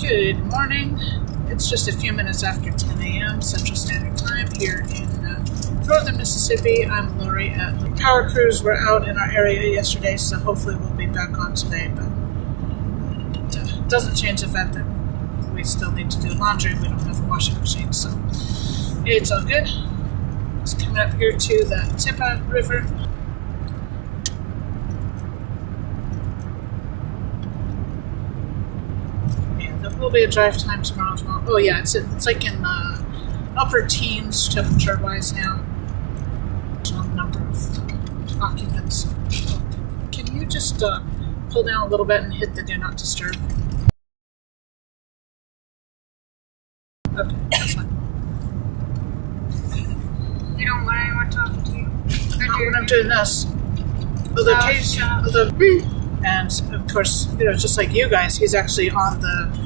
Good morning. It's just a few minutes after 10 a.m. Central Standard Time here in northern Mississippi. I'm Lori at the power crews. Were out in our area yesterday, so hopefully we'll be back on today. But it doesn't change the fact that we still need to do laundry. We don't have a washing machine, so it's all good. It's coming up here to the Tipa River. Will be a drive time tomorrow as well. Oh yeah, it's like in the upper teens temperature wise now. Number of occupants. Can you just pull down a little bit and hit the do not disturb? Okay, that's fine. You don't want anyone talking to you? Not when I'm doing this. And of course, just like you guys, he's actually on the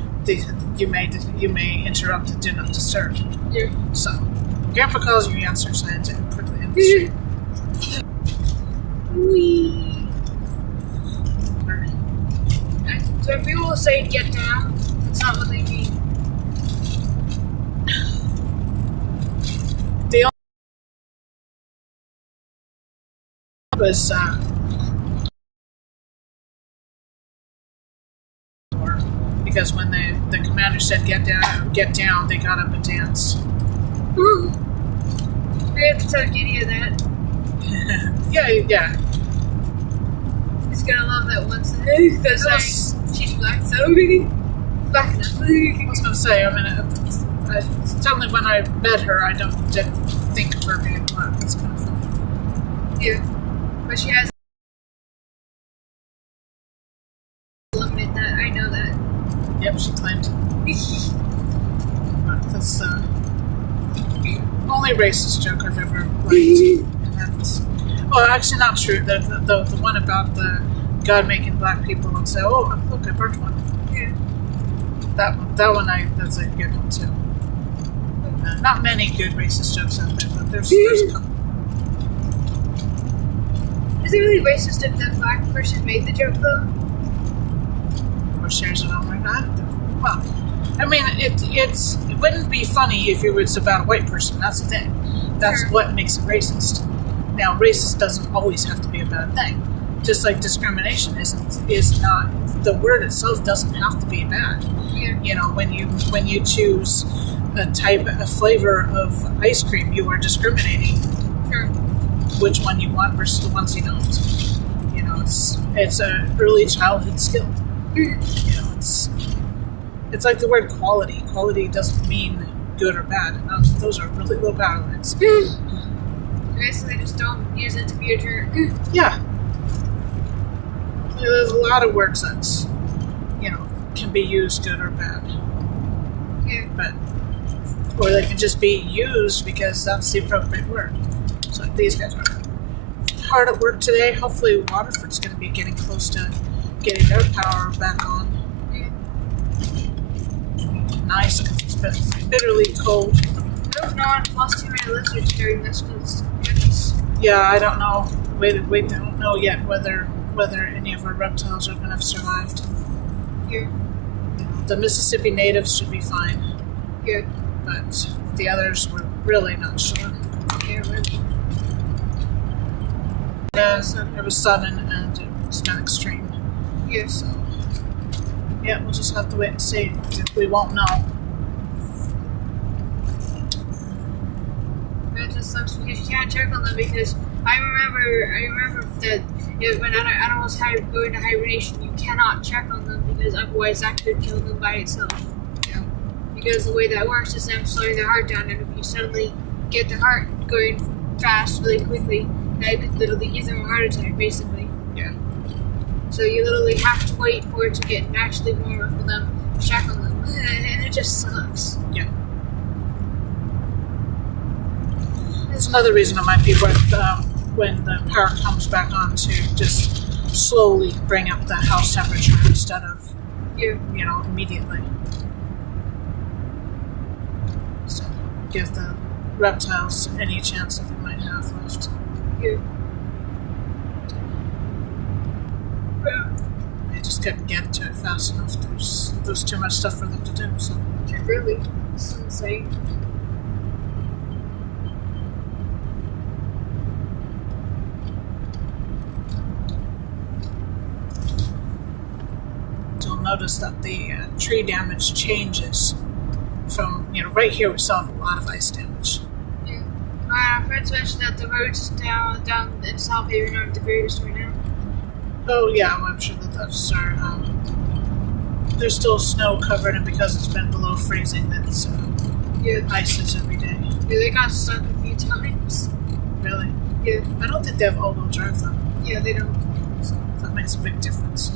you may interrupt the do not disturb. Yeah. So, Grandpa calls you answer, so I had to quickly end the stream. Wee. So if people say get down, that's not what they mean. The only was because when the commander said get down, they got up and danced. Ooh. I have to tell Gideon that. yeah. He's gonna love that one song. Because she's black, so back in the I was gonna say, I mean, certainly when I met her, I didn't think of her being black. It's kind of funny. Yeah, but she has limited that. I know that. Yep, she claimed. That's the only racist joke I've ever liked. Well, actually not true. The one about the God making black people and say, oh, look, I burnt one. Yeah. That one, that's a good one too. Not many good racist jokes out there, but there's a couple. Is it really racist if the black person made the joke though? Or shares it on my God. Well, I mean, it wouldn't be funny if it was about a white person. That's the thing. That's what makes it racist. Now, racist doesn't always have to be a bad thing. Just like discrimination is not, the word itself doesn't have to be bad. Yeah. When you choose a flavor of ice cream, you are discriminating. Sure. Which one you want versus the ones you don't. It's a early childhood skill. It's like the word quality. Quality doesn't mean good or bad. And those are really low power words. Basically, just don't use it to be a jerk. Yeah. There's a lot of words that, can be used good or bad. Yeah. Or they can just be used because that's the appropriate word. So these guys are hard at work today. Hopefully Waterford's going to be getting close to getting their power back on. Nice, because it's been bitterly cold. I hope no one lost too many lizards during this, because goodness. Yeah, I don't know. Wait, I don't know yet whether any of our reptiles are going to have survived. Yeah. The Mississippi natives should be fine. Yeah. But the others we're really not sure. Yeah, really. It was sudden and it's been extreme. Yeah. So, yeah, we'll just have to wait and see. We won't know. That just sucks because you can't check on them because I remember that when animals go into hibernation, you cannot check on them because otherwise that could kill them by itself. Yeah. Because the way that works is them slowing their heart down, and if you suddenly get their heart going fast really quickly, that could literally give them a heart attack, basically. Yeah. So you literally have to wait for it to get naturally warmer for them to check on them, and it just sucks. Yeah. It's another reason it might be worth when the power comes back on to just slowly bring up the house temperature instead of, immediately. So give the reptiles any chance that they might have left. Yeah. I just couldn't get to it fast enough. there's too much stuff for them to do. So Really, it's insane. you'll notice that the tree damage changes from, right here we saw a lot of ice damage. Yeah. My friends mentioned that the roads down in Southaven aren't the greatest right now. Oh yeah, well, I'm sure that's there's still snow covered, and because it's been below freezing, it's ices every day. Yeah, they got stuck a few times. Really? Yeah. I don't think they have all-wheel drive though. Yeah, they don't. So that makes a big difference.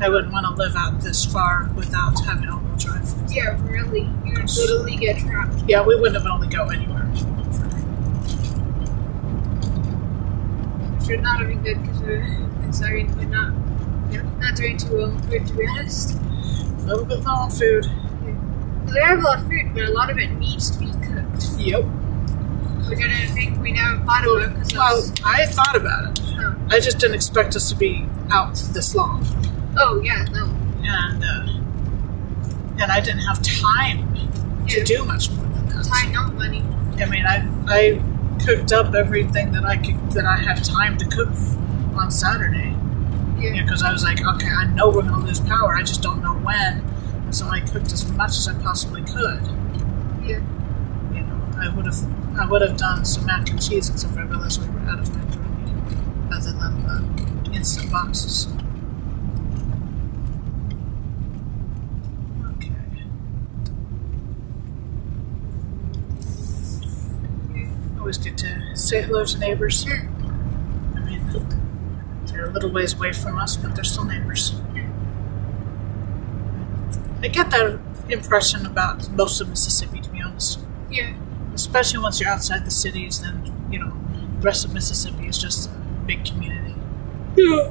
I wouldn't want to live out this far without having all-wheel drive. Yeah, really. You would literally get trapped. Yeah, we wouldn't have been able to go anywhere. Which would not have been good because we're not doing too well in food, to be honest. A little bit low on food. Yeah. Well, they have a lot of food, but a lot of it needs to be cooked. Yep. Which I didn't think we never thought about. Well, I thought about it. Oh. I just didn't expect us to be out this long. Oh, yeah, no. And I didn't have time to do much more than that. Time, no money. I mean, I cooked up everything that I had time to cook on Saturday. Yeah. Because I was like, okay, I know we're going to lose power. I just don't know when. And so I cooked as much as I possibly could. Yeah. I would have done some mac and cheese except I realized we were out of macaroni, other than the instant boxes. Okay. Always good to say hello to neighbors. I mean, they're a little ways away from us, but they're still neighbors. I get that impression about most of Mississippi, to be honest. Yeah. Especially once you're outside the cities, then, the rest of Mississippi is just a big community. Yeah.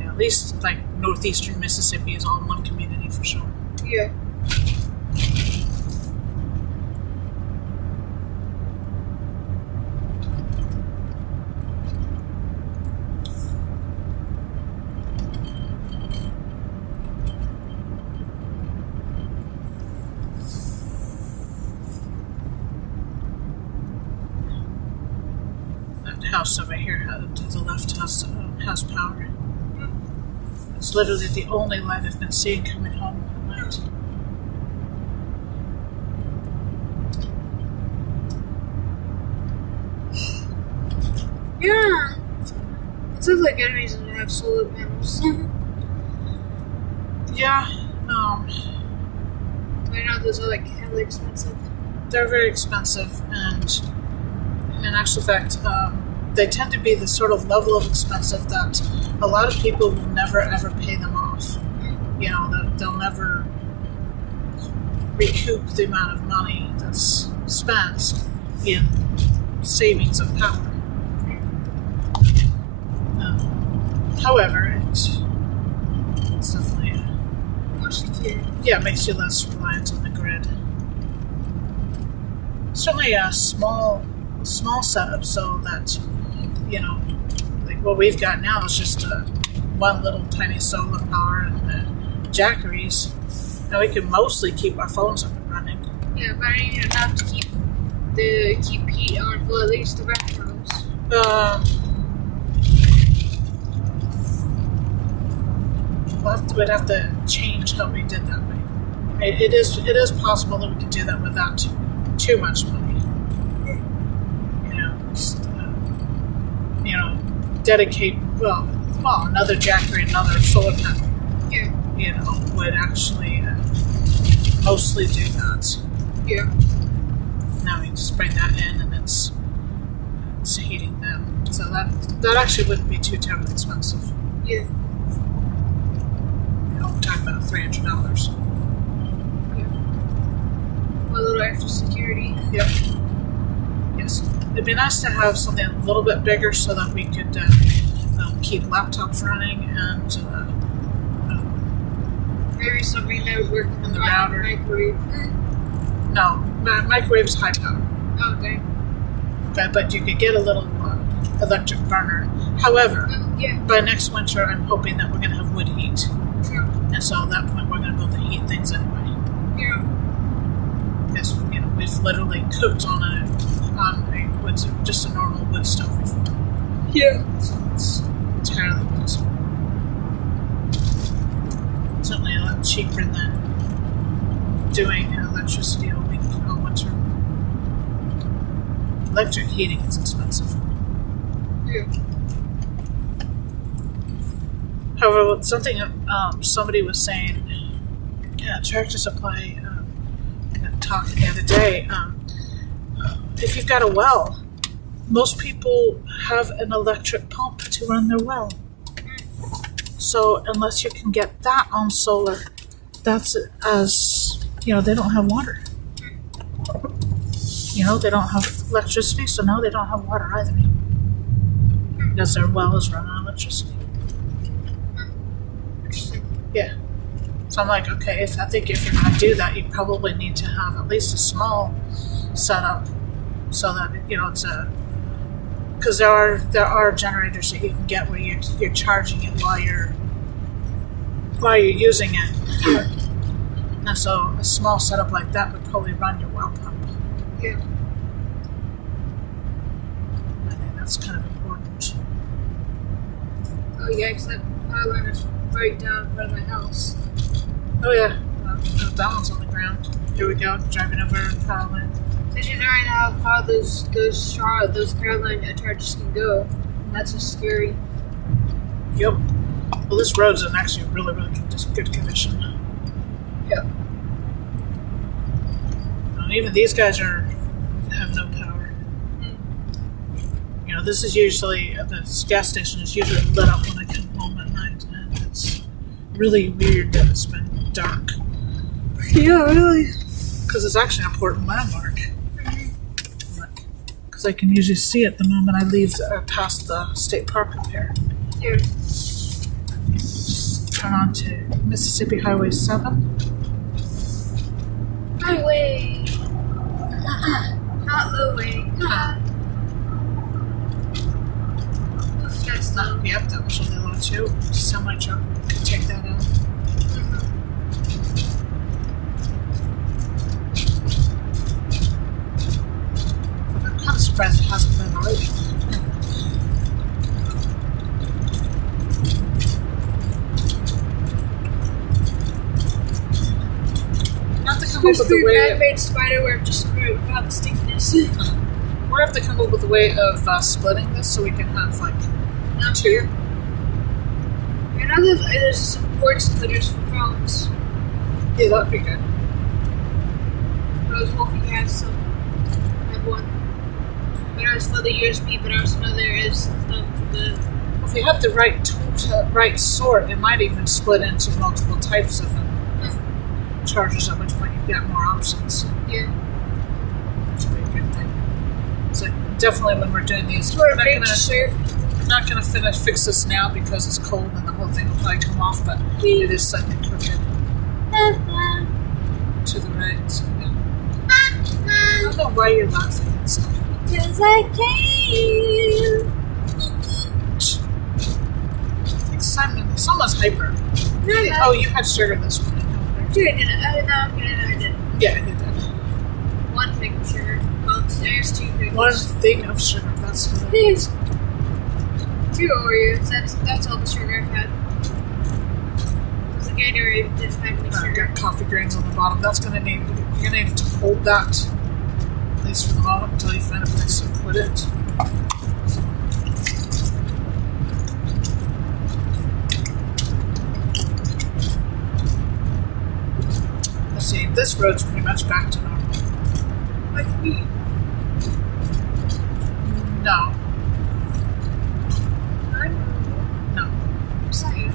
Yeah, at least, northeastern Mississippi is all one community for sure. Yeah. House over here to the left has power. It's literally the only light I've been seeing coming home at night. Yeah. It sounds like good reason to have solar panels. Yeah. I know those are hella expensive. They're very expensive, and in actual fact, they tend to be the sort of level of expensive that a lot of people will never ever pay them off. They'll never recoup the amount of money that's spent in savings of power. However, it's definitely More secure. it makes you less reliant on the grid. Certainly a small setup, so that what we've got now is just one little tiny solar power and jackeries, and we can mostly keep our phones up and running. Yeah, but I need enough to keep heat on for at least the bathrooms. We'd have to change how we did that way. It is possible that we could do that without too much money. Dedicate another jackery, another solar panel. Yeah. Would actually mostly do that. Yeah. Now we just bring that in, and it's heating them. So that actually wouldn't be too terribly expensive. Yeah. We're talking about $300. Yeah. A little extra security. Yep. Yes. It'd be nice to have something a little bit bigger so that we could keep laptops running and Maybe something that would work in the router. Microwave. No, microwave's high power. Oh, dang. But you could get a little electric burner. However, Yeah. by next winter, I'm hoping that we're going to have wood heat. True. And so at that point, we're going to be able to heat things anyway. Yeah. Because, we've literally cooked on a wood, just a normal wood stove before. Yeah. So it's entirely wood. Certainly a lot cheaper than doing electricity all week all winter. Electric heating is expensive. Yeah. However, something somebody was saying, Tractor Supply, talking the other day, if you've got a well, most people have an electric pump to run their well. So unless you can get that on solar, that's as, they don't have water. They don't have electricity, so now they don't have water either. Because their well is run on electricity. Interesting. Yeah. So I'm like, okay, I think if you're going to do that, you probably need to have at least a small setup so that, it's because there are generators that you can get where you're charging it while you're using it. And so a small setup like that would probably run your well pump. Yeah. I think that's kind of important. Oh yeah, except power line is right down in front of my house. Oh yeah, that one's on the ground. Here we go, driving over the power line. Did you know how far those power line charges can go? That's just scary. Yep. Well, this road's in actually really, really good condition. Yep. And even these guys have no power. This is usually, the gas station is usually lit up when I come home at night, and it's really weird that it's been dark. Yeah, really. Because it's actually an important landmark. Because I can usually see it the moment I leave past the state park up here. Yeah. Turn on to Mississippi Highway 7. Highway. Not low way. That's not. Yep, that was really low too. Semi truck could take that out. But I'm kind of surprised it hasn't been already. Not to come up with the way. Man-made spider web just without the stickiness. We're have to come up with a way of splitting this so we can have two. I know there's some port splitters for phones. Yeah, that'd be good. Rose Wolfie has some. I have one. But it was for the USB, but I also know there is some for the. If you have the right sort, it might even split into multiple types of chargers, at which point you've got more options. Yeah. Which would be a good thing. So definitely when we're doing these, We're not going to fix this now because it's cold and the whole thing will probably come off, but it is slightly crooked to the right. So, yeah. I don't know why you're laughing and stuff. Because I can. Someone's hyper. No. Oh, you had sugar this morning. Dude, I didn't. Yeah, I did that. One thing of sugar. Well, there's two things. One thing of sugar. That's what it There's 2 Oreos. That's all the sugar I've had. Because the Gatorade didn't have any I've sugar. got coffee grains on the bottom. You're gonna need to hold that, at least for the moment, until you find a place to put it. So. Let's see. This road's pretty much back to normal. Like me. No. No. Excited.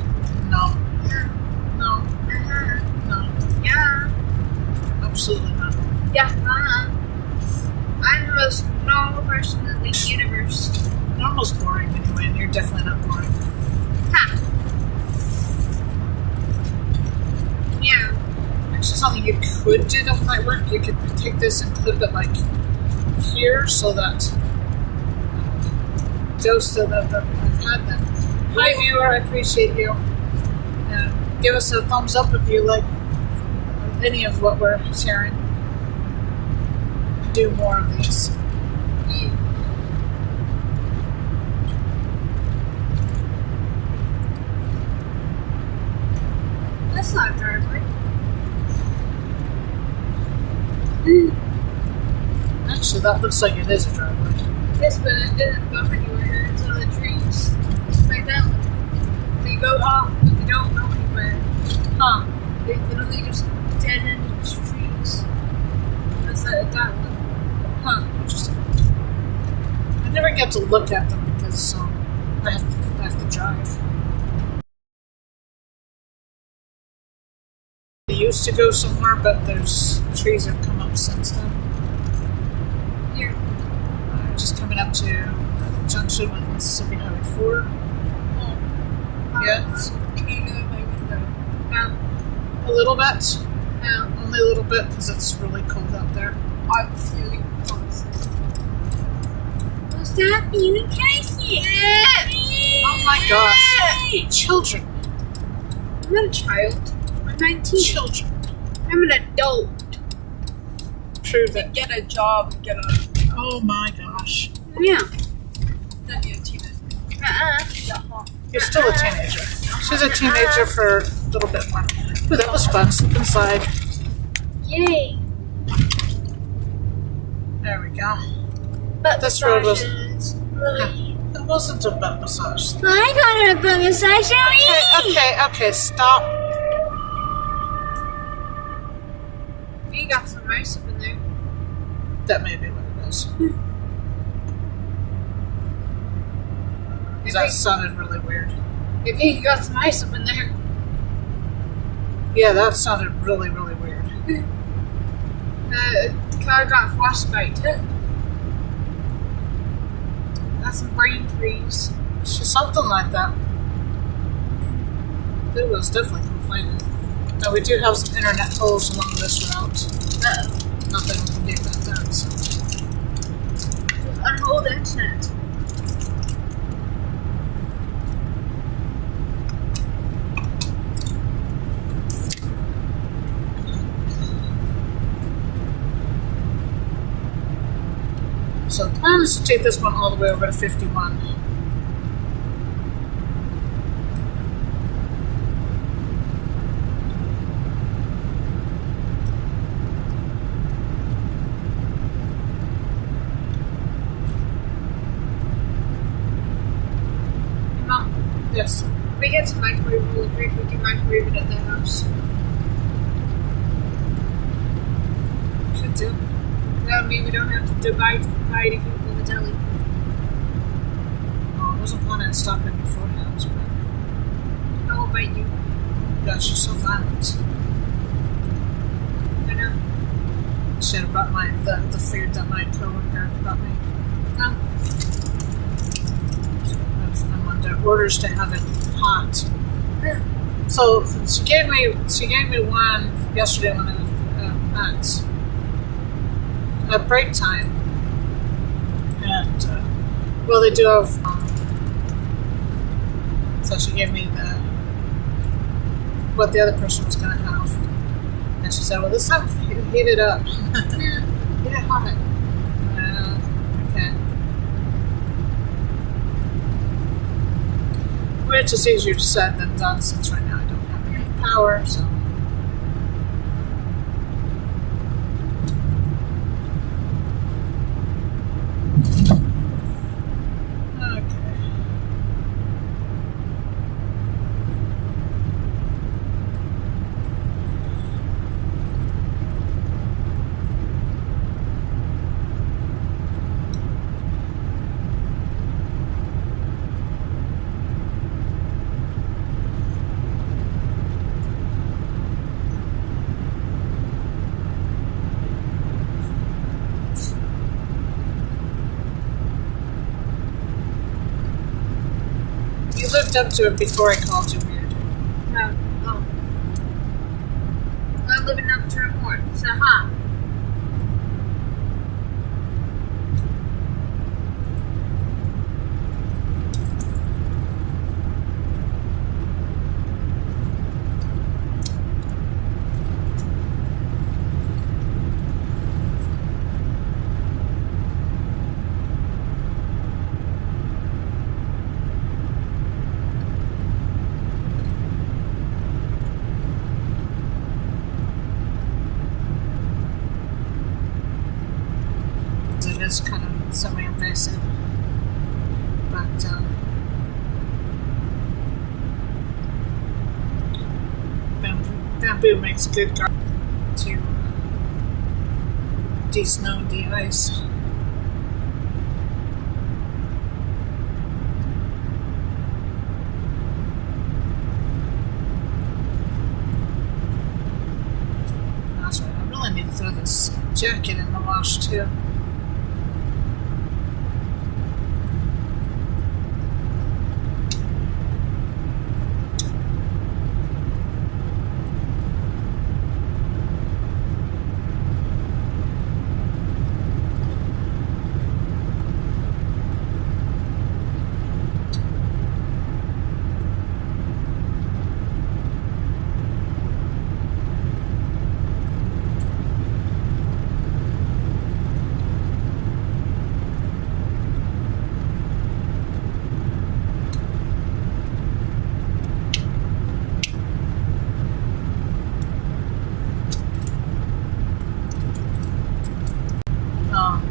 No. Yeah. No. No. Yeah. Absolutely not. Yeah. I'm the most normal person in the universe. Normal's boring anyway, and you're definitely not boring. Ha. Yeah. Actually, something you could do that might work. You could take this and clip it like here, so that dose that I've had them. Hi, viewer. I appreciate you. Give us a thumbs up if you like any of what we're sharing. Do more of these. That's not a driveway. Actually, that looks like it is a driveway. Yes, but it didn't go anywhere until the trees. Like that one. They go off, but they don't go anywhere. Huh. They literally just dead-ended trees. That's that one. Huh. Interesting. I never get to look at them because I have to drive. They used to go somewhere, but there's trees have come up since then. Here. Just coming up to the junction with Mississippi Highway 4. Oh. Yeah. Can you go in my window? No. A little bit. No. Only a little bit because it's really cold out there. I'm feeling close. Stop being crazy! Oh my gosh. Children. I'm not a child. I'm 19. Children. I'm an adult. Prove it. Get a job and get a... Oh my gosh. Yeah. That'd be a teenager. You're still a teenager. She's a teenager for a little bit more. Ooh, that was fun. Slip inside. Yay. There we go. Butt This road was... massages. Really? It wasn't a butt massage. I got a butt massage. Okay, stop. You got some ice up in there. That may be what it is. That sounded really weird. Maybe you got some ice up in there. Yeah, that sounded really, really weird. The car got frostbite. Got some brain freeze. Something like that. It was definitely complaining. Now, we do have some internet holes along this route. Not that we can do about that, so. Just unhold the internet. So the plan is to take this one all the way over to 51. Mom, Yes. if we get some microwave really quick, we can microwave it at the house. Could do. That would mean we don't have to buy anything from the deli. Oh, I wasn't planning on stopping beforehand, but I won't bite you. gosh, you're so violent. I know. Should have brought the food that my coworker brought me. No. I'm under orders to have it hot. So she gave me one yesterday when I was at break time, and well, they do have. So she gave me what the other person was going to have, and she said, "Well, this time heat it up, heat it hot." Okay. Which is easier said than done, since right now I don't have any power, so. You lived up to it before I called you weird. No. Oh. I'm living up to it more. So, huh? is kind of semi-invasive. But bamboo makes good garden to de-snow the ice. That's right, I really need to throw this jacket in the wash too.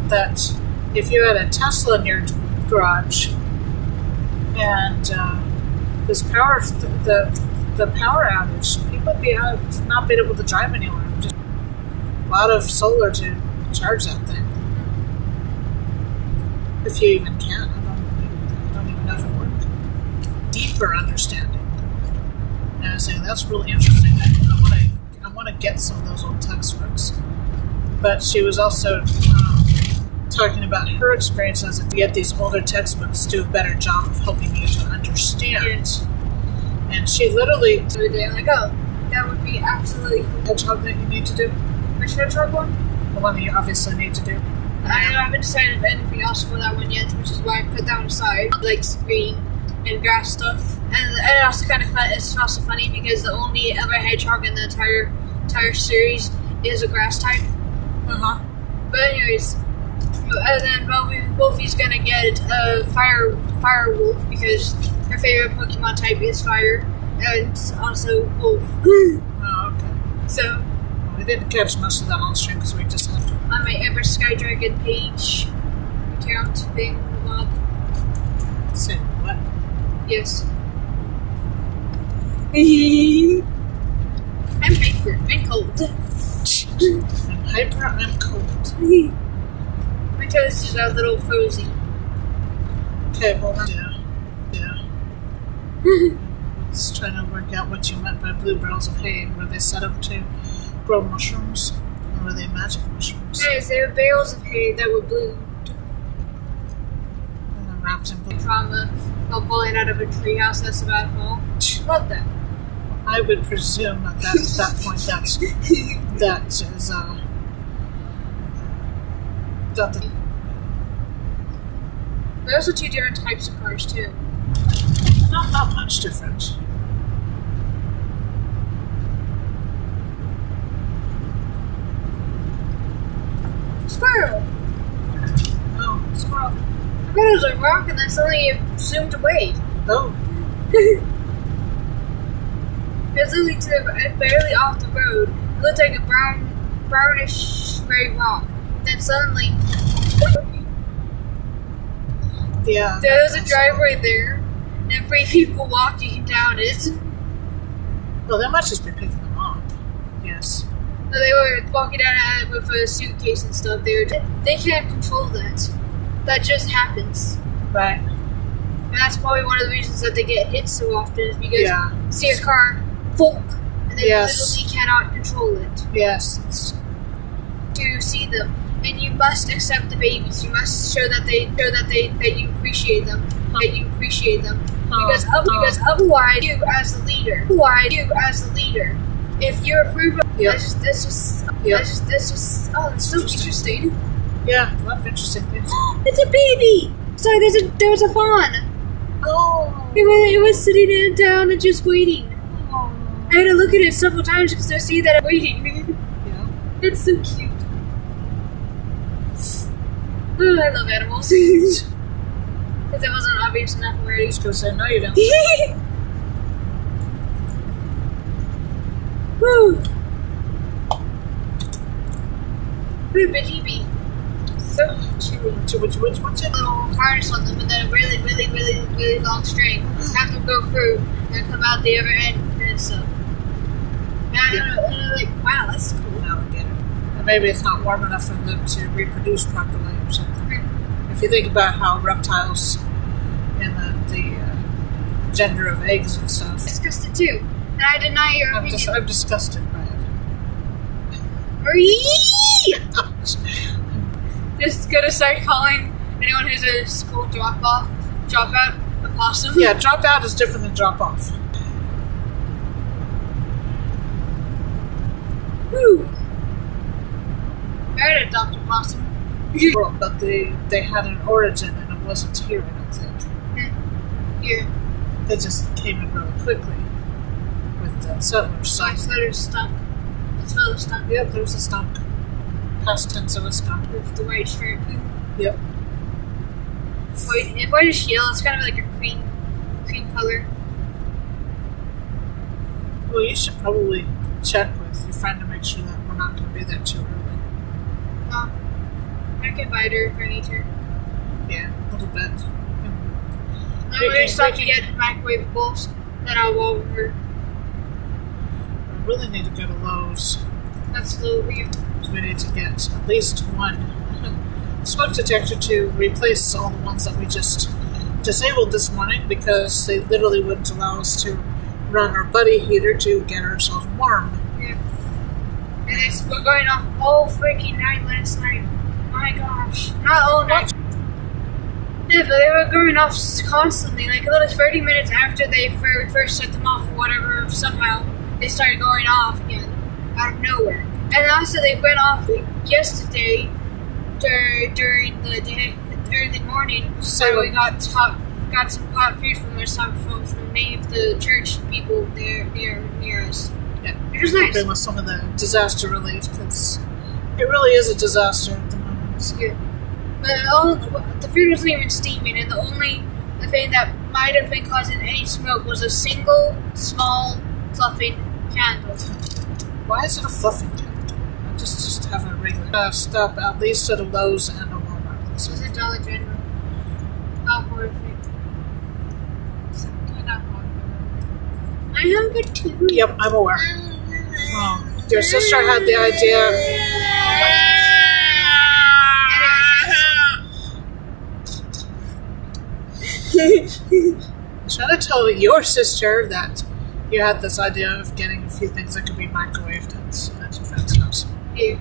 That if you had a Tesla in your garage and this power, the power outage, people would be not be able to drive anywhere. Just a lot of solar to charge that thing. If you even can, I don't even know if it worked. Deeper understanding. And I was saying that's really interesting. I want to get some of those old textbooks. But she was also talking about her experiences to get these older textbooks do a better job of helping you to understand. Yes. And she literally like, oh, that would be absolutely hedgehog that you need to do. Which hedgehog one? The one that you obviously need to do. I haven't decided of anything else for that one yet, which is why I put that one aside. Like green and grass stuff. And it also kind of fun. It's also funny because the only other hedgehog in the entire series is a grass type. But anyways, and then Wolfie's gonna get a fire wolf because her favorite Pokemon type is fire, and also wolf. Oh, okay. So we didn't catch most of that on stream because we just had to. On my Ever Sky Dragon page account thing up. Say what? Yes. I'm hyper. I'm cold. I'm hyper. I'm cold. My toes is a little frozen. Okay, well, yeah. Let's try to work out what you meant by blue barrels of hay. Were they set up to grow mushrooms, or were they magic mushrooms? Yes, they were barrels of hay that were blue. And then wrapped in blue. Trauma while falling out of a treehouse. That's about all. Love that. I would presume at that point that is There's also two different types of cars too. Not much different. Squirrel! Oh, squirrel. I thought it was a rock and then suddenly it zoomed away. Oh. It was literally barely off the road. It looked like a brownish gray rock. Then suddenly, Yeah. there was a driveway there, and 3 people walking down it. Well, they might just be picking them up. Yes. So they were walking down it with a suitcase and stuff. They can't control that. That just happens. Right. And that's probably one of the reasons that they get hit so often is because you see a car fork and they literally cannot control it. Yes. To see them. And you must accept the babies. You must show that you appreciate them. That you appreciate them. Because otherwise you as the leader. If you approve of that's so interesting. Yeah, a lot of interesting things. It's a baby! Sorry, there was a fawn. Oh. It was sitting down and just waiting. Oh. I had to look at it several times because I see that I'm waiting. Yeah. It's so cute. Oh, I love animals. Because it wasn't obvious enough already. Just gonna say no, you don't. Woo! Woo, baby. So cute. What's it? Little harness on them, and then a really, really, really, really long string. Have them go through and come out the other end and stuff. And I'm like, wow, that's cool. Now I get it. And maybe it's not warm enough for them to reproduce properly or something. If you think about how reptiles and the gender of eggs and stuff. Disgusted too. And I deny your opinion. I'm disgusted by it. Just gonna start calling anyone who's a school dropout a possum. Yeah, drop out is different than drop off. Woo! I'd adopt a possum. Well, but they had an origin and it wasn't here, I don't think. Here. They just came in really quickly with the settlers. So I said it stunk. It smells stunk. Yep, there's a stunk. Past tense of a skunk. With the white shirt. Yep. White is yellow. It's kind of like a cream color. Well, you should probably check with your friend to make sure that we're not going to be there too early. I can bite her if I need to. Yeah, a little bit. I'm going to stop to get microwavables. Then I'll walk over. I really need to go to Lowe's. That's low over you. We need to get at least one smoke detector to replace all the ones that we just disabled this morning because they literally wouldn't allow us to run our buddy heater to get ourselves warm. Yeah. And it's going off all freaking night last night. My gosh. Not all night. Yeah, but they were going off constantly. Like about 30 minutes after they first set them off or whatever, somehow they started going off again out of nowhere. And also they went off yesterday during the morning. So we got some hot food from many of the church people there near us. Yeah, it was nice. With some of the disaster relief because it really is a disaster at the moment. So. Yeah. But the food wasn't even steaming, and the thing that might have been causing any smoke was a single small fluffing candle. Why is it a fluffing candle? Just have a regular stop at least at a Lowe's and a Walmart. This is a Dollar General. Not worth it. Some kind of hunger. I hunger too. Yep, I'm aware. Your sister had the idea. I'm trying to tell your sister that you had this idea of getting a few things that could be microwaved at your friend's house. Yeah.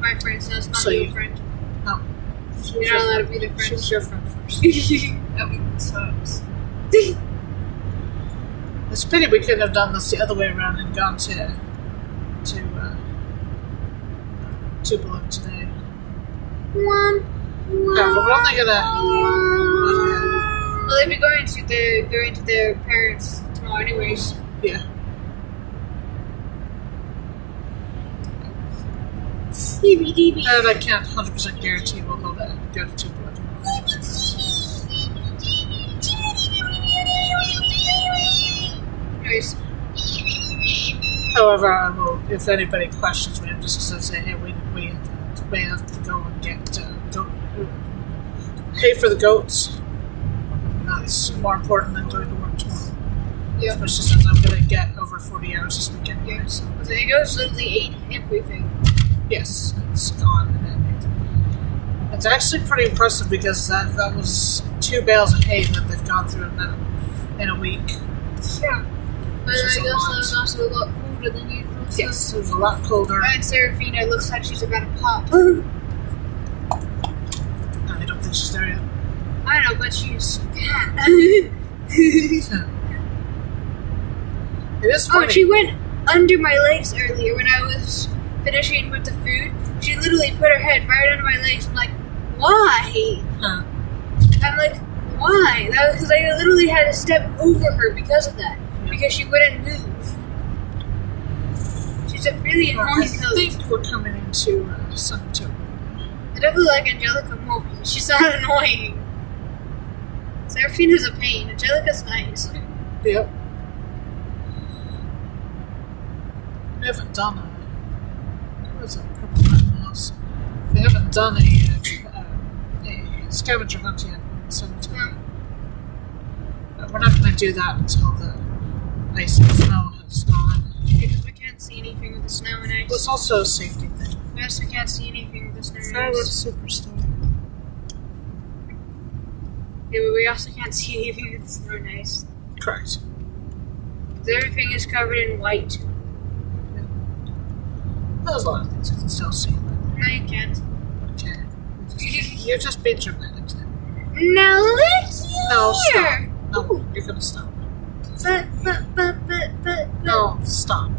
My friend's house, not So your you- friend. No. You're not allowed to be their friend. She's your friend first. That we sucks. It's a pity we couldn't have done this the other way around and gone to Tupelo today. Yeah, but we're only gonna. Well, they'd be going to their parents tomorrow, anyways. Yeah. And I can't 100% guarantee we'll go to Tupelo tomorrow. Anyways, However, I will, if anybody questions me, I'm just going to say, hey, we have to go and get pay for the goats. That's more important than going to work tomorrow. yeah. Especially since I'm going to get over 40 hours this weekend. Yeah. So. So it goes literally ate everything. Yes, it's gone. And it's actually pretty impressive because that was 2 bales of hay that they've gone through now in a week. Yeah. But Which I is guess a that lot. was also a lot colder than usual. So. Yes, it was a lot colder. And Serafina looks like she's about to pop. I don't think she's there yet. I know, but she's fat. It is funny. Oh, she went under my legs earlier when I was finishing with the food. She literally put her head right under my legs. I'm like, why? Huh. I'm like, why? That was because I literally had to step over her because of that. Yeah. Because she wouldn't move. She's a really I annoying think coach. we're coming into Senatobia. I definitely like Angelica more. She's not annoying. Serafina's a pain. Angelica's nice. Yep. We haven't done what is it? Purple Mountain House. We haven't done a scavenger hunt yet in Senatobia. But we're not going to do that until the ice and snow has gone. Because we can't see anything with the snow and ice. Well, it's also a safety thing. We also can't see anything with the snow and Firewood ice. Superstore. Yeah, but we also can't see anything with the snow and ice. Correct. Everything is covered in white. There's a lot of things you can still see. But No, you can't. okay. You're just being dramatic. Now look No, stop. here! No, you're going to stop. But. No, stop.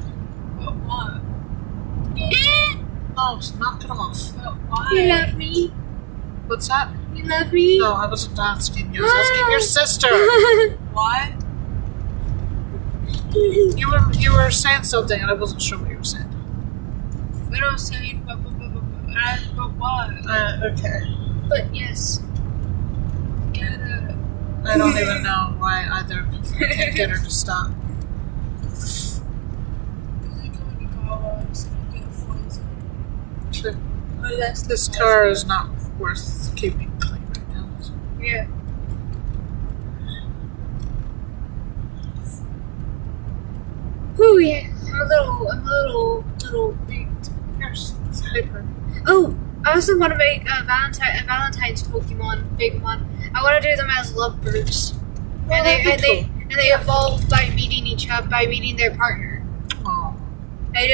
But what? No, knock it off. But why? You love me. What's that? You love me. No, I wasn't asking you. I was asking your sister. Why? You were saying something and I wasn't sure what you were saying. We don't say but what? Okay. But yes. Get it. I don't even know why either. I can't get her to stop. Is it going to go get a flight? This car is not worth keeping clean right now. Yeah. Ooh, yeah. I'm a little baked. Yes, it's hyper. Oh, I also want to make a Valentine's Pokemon. I want to do them as lovebirds, and they evolve by meeting their partner. Aw, It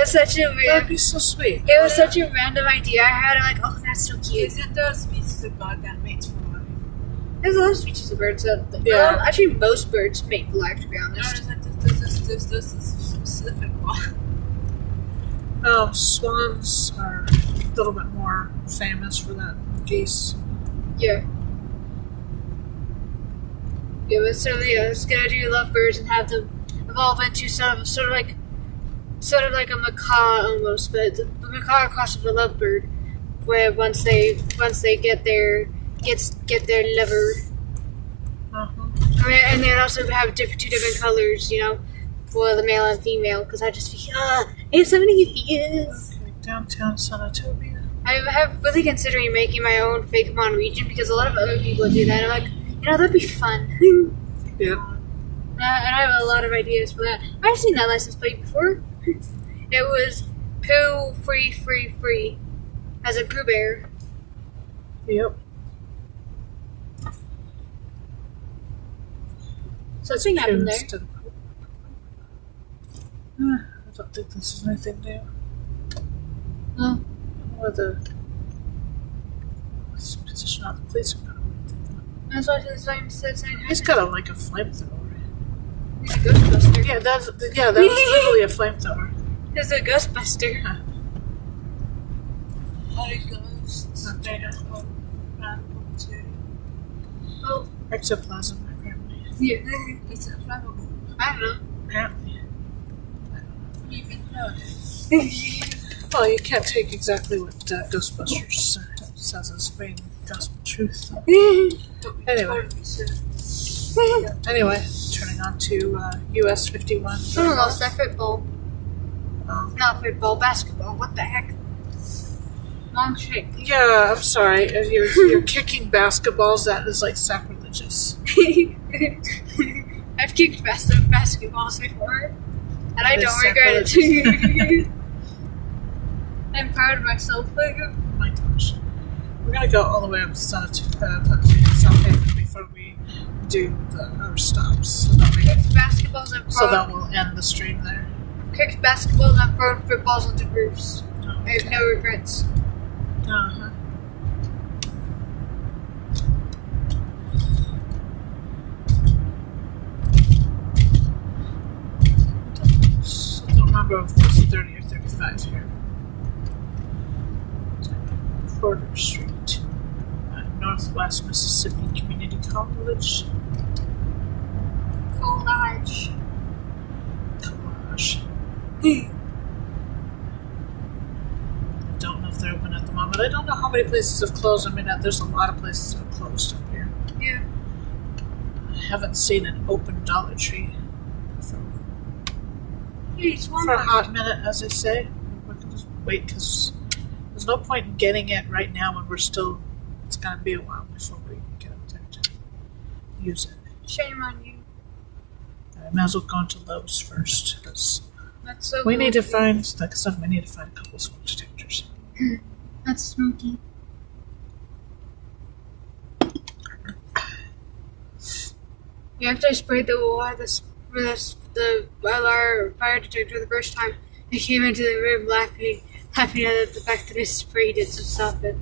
was such a that'd be so sweet. it was such a random idea I had. I'm like, oh, that's so cute. Is it the species of bird that mates for life? There's a lot of species of birds. Yeah. Actually, most birds mate for life, to be No, honest. is it this specific one? Swans are a little bit more famous for that. Geese. Yeah. Yeah, but so yeah, it's gonna do lovebirds and have them evolve into sort of like a macaw almost, but the macaw crossed with a lovebird, where once they get their lover, and they also have two different colors, for the male and female. Because I just feel I have so many ideas. Okay, downtown Senatobia. I have really considering making my own Fakemon region because a lot of other people do that. I'm like, that'd be fun. Yeah. And I have a lot of ideas for that. I've seen that license plate before. It was Pooh free. As a Pooh Bear. Yep. Something happened there. Instead of- I don't think this is anything new. Oh. Or the position of the police are going to That's what I'm saying. He's got a flamethrower. He's a Ghostbuster. Yeah, that's literally a flamethrower. He's a Ghostbuster. Like ghosts made up of random too. Oh. Ectoplasm, apparently. Yeah. Is it flammable? I don't know. Apparently. Even know. Well, you can't take exactly what Ghostbusters says as being gospel truth. But we Anyway. totally should. Anyway, turning on to US 51. Someone lost that football. Not football, basketball. What the heck? Long shape. Yeah, I'm sorry. You're kicking basketballs. That is sacrilegious. I've kicked basketballs before, and I That is don't regret it. I'm proud of myself. Oh my gosh. We're going to go all the way up to Southaven before we do our stops. So that we'll end the stream there. Kicked basketballs and thrown footballs into roofs. I have no regrets. Uh-huh. I don't remember if it was 30 or 35 here. Porter Street, Northwest Mississippi Community College. Collage. I don't know if they're open at the moment. I don't know how many places have closed. I mean, there's a lot of places that have closed up here. Yeah. I haven't seen an open Dollar Tree for a hot minute, as I say. We can just wait because there's no point in getting it right now when it's it's going to be a while before we get up there to use it. Shame on you. I might as well go into Lowe's first, because That's so we cool. need to find, like I said, we need to find a couple smoke detectors. That's smoky. Yeah, after I sprayed the our fire detector the first time, I came into the room laughing at the fact that I sprayed it to stop it.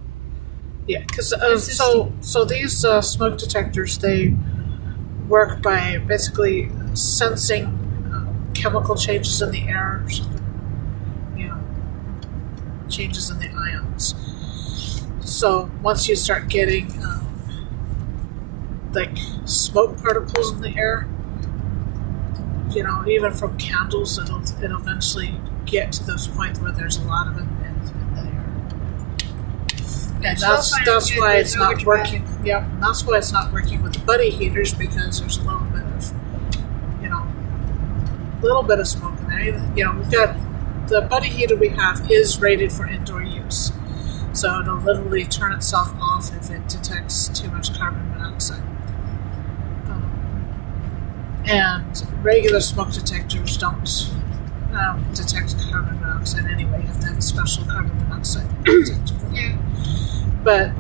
Yeah, because so these smoke detectors, they work by basically sensing chemical changes in the air, you know, changes in the ions. So once you start getting like smoke particles in the air, you know, even from candles, it'll eventually get to those points where there's a lot of it in the air. And that's why it's not working. Yeah, and that's why it's not working with the buddy heaters, because there's a little bit of smoke in there. You know, we've got the buddy heater we have is rated for indoor use, so it'll literally turn itself off if it detects too much carbon monoxide. And regular smoke detectors don't detect carbon monoxide anyway. You have to have a special carbon monoxide detector for that. Yeah. But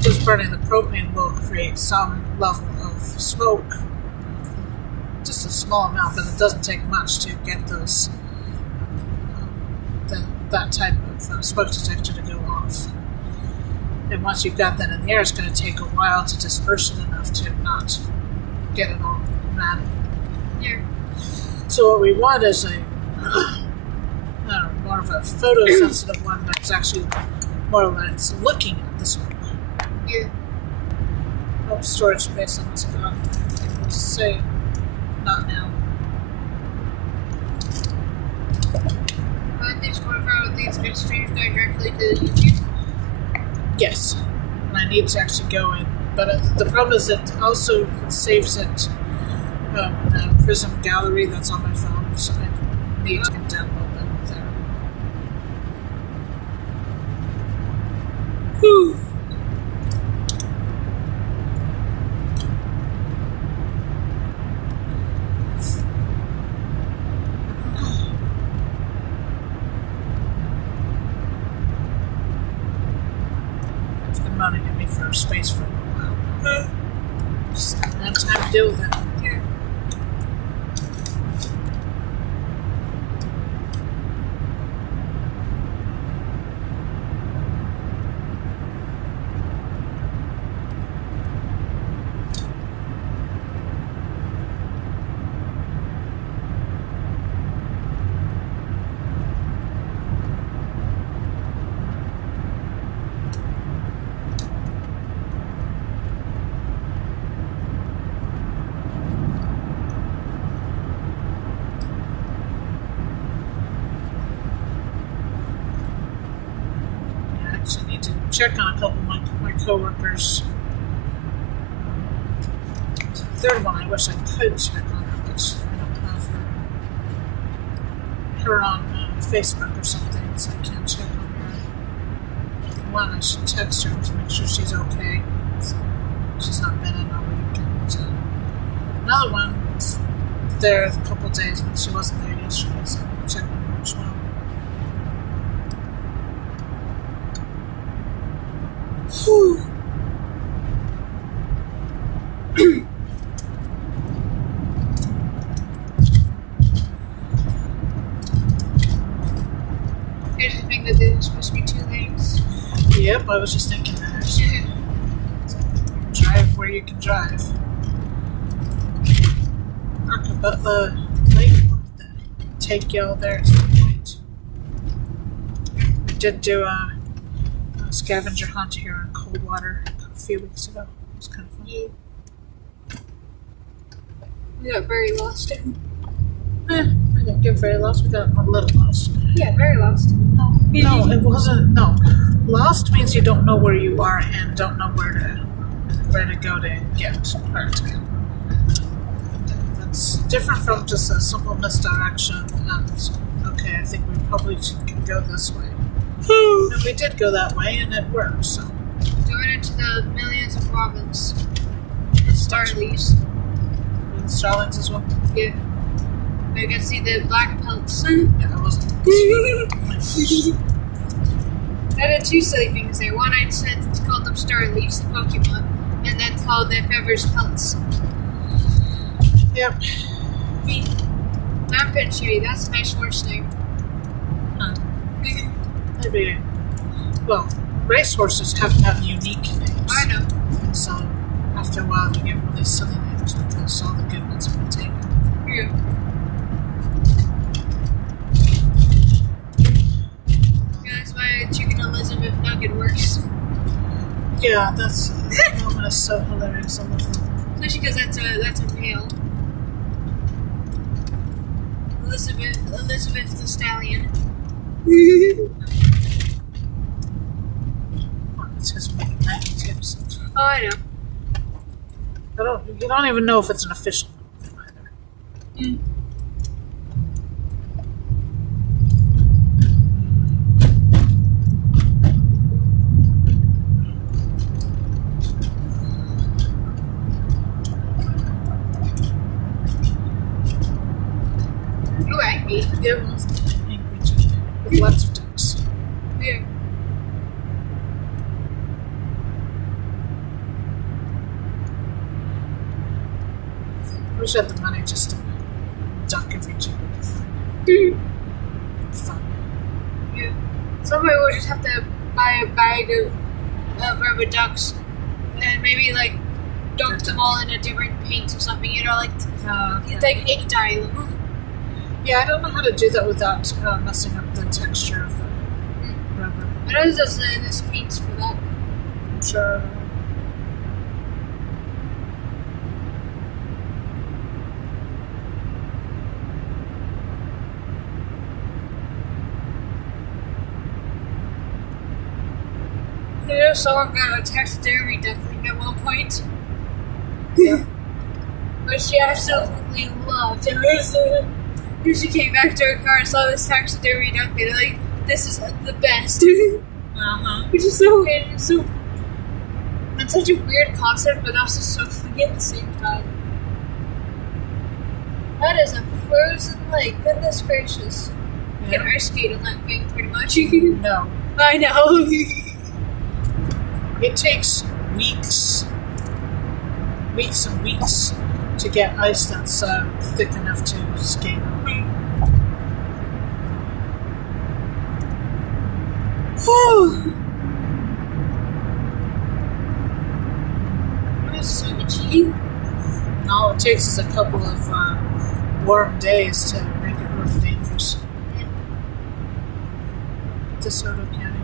just burning the propane will create some level of smoke, just a small amount, but it doesn't take much to get those that type of smoke detector to go off. And once you've got that in the air, it's going to take a while to disperse it enough to not get it all matted. Yeah. So what we want is more of a photosensitive one that's actually more or less looking at the smoke. Yeah. Oh, storage space on this gun. I'll just say, not now. I think these get streamed directly to YouTube. Yes, and I need to actually go in. But the problem is it also saves it in a Prism gallery that's on my phone, so I need to download them there. Whew. It's been running at me for space for a while. Just haven't had time to deal with it. Yeah. I actually need to check on a couple of my coworkers. The third one I wish I could check on her, but I don't have her on Facebook or something, so I can't check on her. One, I should text her to make sure she's okay. So she's not been in all week. Another one was there a couple of days, but she wasn't there yesterday, so I'm going to check on her as well. Whew. Here's the thing that there's supposed to be 2 lanes. Yep, I was just thinking that. Actually. Drive where you can drive. Okay, but the lake will have to take y'all there to the point. We did do a scavenger hunt here in Coldwater a few weeks ago. It was kind of fun. Yeah. We got very lost. I didn't get very lost. We got a little lost. Yeah, very lost. No, it wasn't. No, lost means you don't know where you are and don't know where to go to get where to go. That's different from just a simple misdirection. And okay, I think we probably can go this way. And we did go that way, and it worked. So to the millions of robins and starlings. And starlings as well. Yeah. You can see the black pelts. Yeah, I wasn't. I did two silly things there. one, I said it's called them starlings, the Pokemon, and then called the feathers pelts. Yep. I'm pretty sure that's a nice horse name. Huh. Maybe. Well, racehorses have to have unique names. I know. And so after a while, you get really silly names because all the good ones have been taken. Yeah. That's why Chicken Elizabeth Nugget works. Yeah, that's that moment is so hilarious. I love that. Especially because that's a male. Elizabeth the Stallion. Oh, it's his middle name too. So Oh, I know. you don't even know if it's an official name either. Mm. Ooh, angry. Yeah, well, angry Jeep with lots of ducks. Yeah. I wish I had the money just to duck every Jeep we could find. Fun. Yeah. Somebody will just have to buy a bag of rubber ducks and maybe like dunk them all in a different paint or something, you know, like Okay. it's like ink dye them. Yeah, I don't know how to do that without messing up the texture of the rubber. But others does this paints for that. I'm sure. You know, someone got a taxidermy duckling at one point, Yeah. but she absolutely loved it. She came back to her car and saw this taxidermy duckling, and like, this is the best. Uh-huh. Which is so weird. It's such a weird concept, but also so funny at the same time. That is a frozen lake. Goodness gracious. You can Yeah. ice skate on that thing, pretty much. No. I know. It takes weeks and weeks to get ice that's thick enough to skate on. Whew. It's so itchy. And all it takes is a couple of warm days to make it real dangerous. DeSoto County.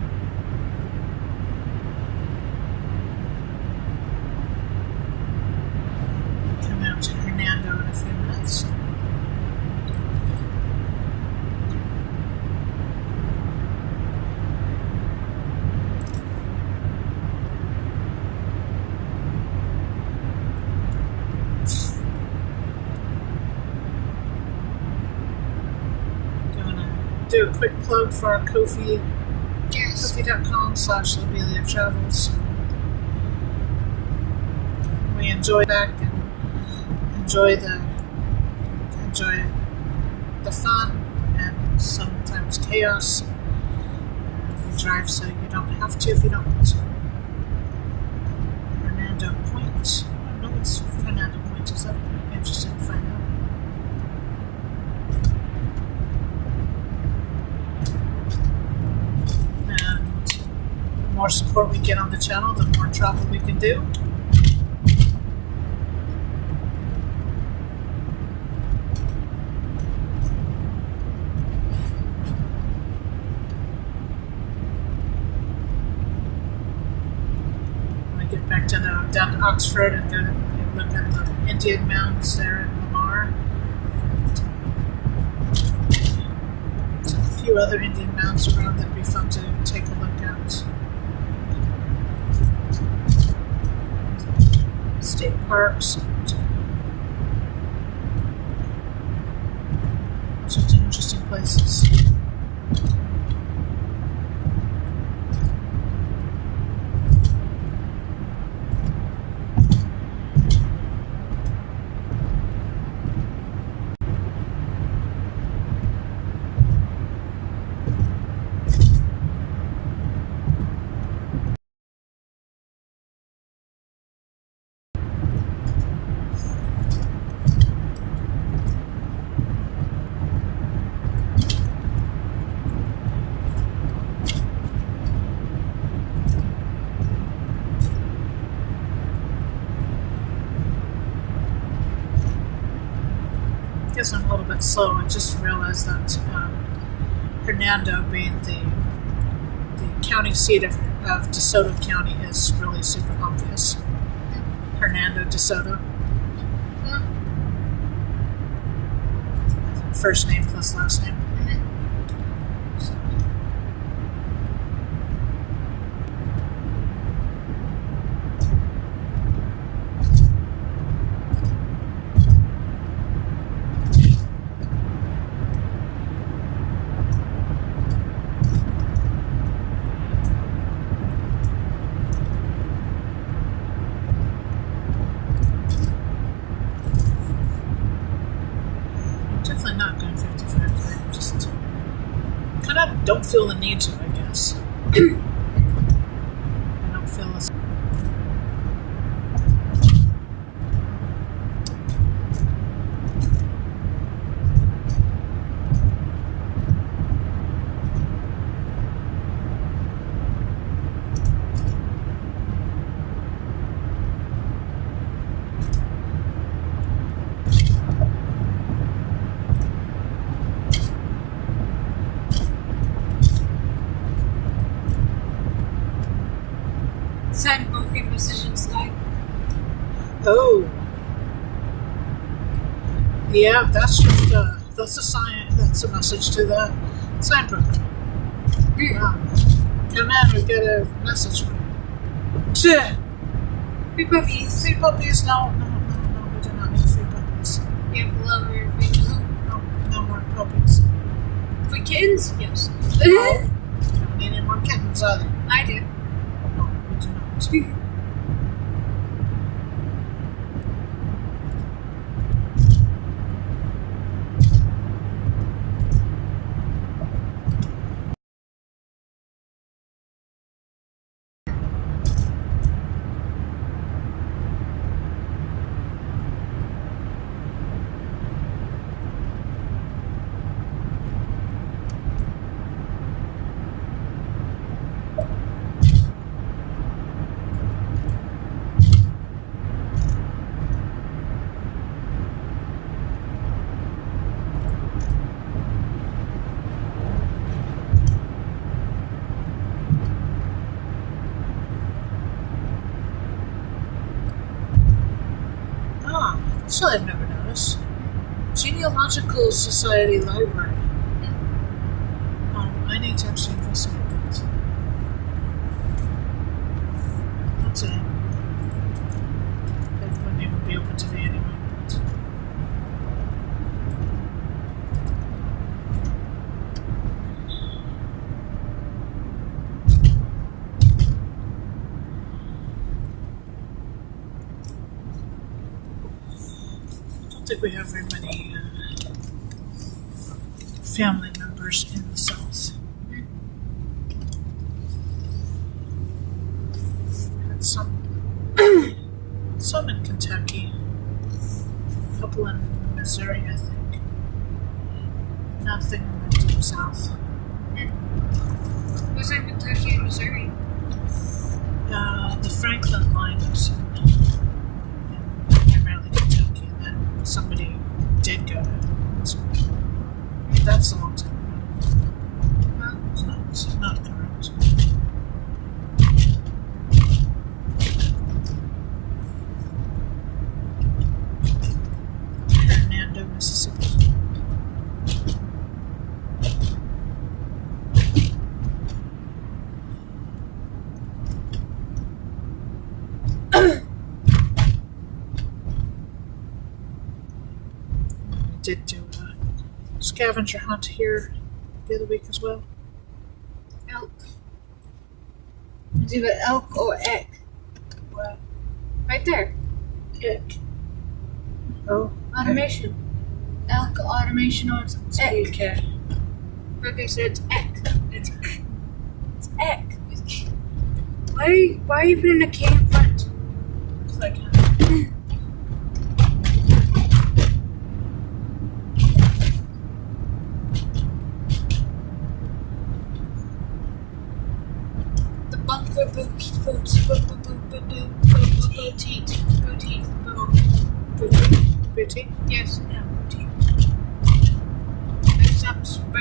Coming up to Hernando in a few minutes. Do a quick plug for our Ko-fi, Yes. Ko-fi.com/Lobelia Travels. We enjoy back and enjoy the fun and sometimes chaos. We drive so you don't have to if you don't want to. Hernando Point. I don't know what's Hernando Point is. That would be interesting to find out. And the more support we get on the channel, the more travel we can do. When I get back down to Oxford and go and look at the Indian mounds there in Lamar. There's a few other Indian mounds around that'd be fun to take a look at. State parks and all sorts of interesting places. I guess I'm a little bit slow. I just realized that Hernando, being the county seat of DeSoto County, is really super obvious. Hernando DeSoto. First name plus last name. So. Definitely not going 55. I just kind of don't feel the need to, I guess. I don't feel this. Send broken messages like. Oh. Yeah, that's just that's a sign. That's a message to the sign broker. Come in, we've got a message for you. Free puppies. Free puppies? No, we do not need free puppies. You have love or free No more puppies. free kittens? Yes. We don't need any more kittens either. I do. No, we do not. That's what I've never noticed. Genealogical Society Library. I need to actually investigate that. That's it. It wouldn't even be open today anyway. But I don't think we have very many family members in the South. Had some in Kentucky, a couple in Missouri, I think. Nothing in the deep South. Who's in Kentucky and Missouri? The Franklin line is primarily Kentucky, and then somebody did go to Missouri. That's a long time ago. Well, It's not correct. Hernando, Mississippi. We did do a scavenger hunt here the other week as well. elk. Is it elk or egg? What? Right there. Ick. Oh. Automation. Elk automation or it's egg. Okay. Okay, so it's egg. It's It's egg. Why are you putting a K in front? like The bunker booty. boutique. Booty. Boutique? Yes. Yeah, boutique.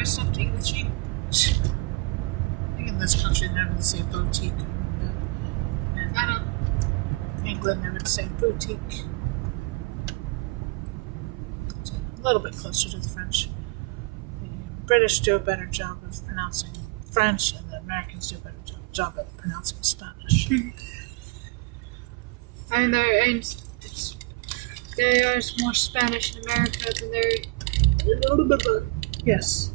stopped Englishing. I think in this country they would say boutique. And I don't. England they would say boutique. So a little bit closer to the French. The British do a better job of pronouncing French, and the Americans do a better job of pronouncing Spanish. And there's more Spanish in America than there. Yes.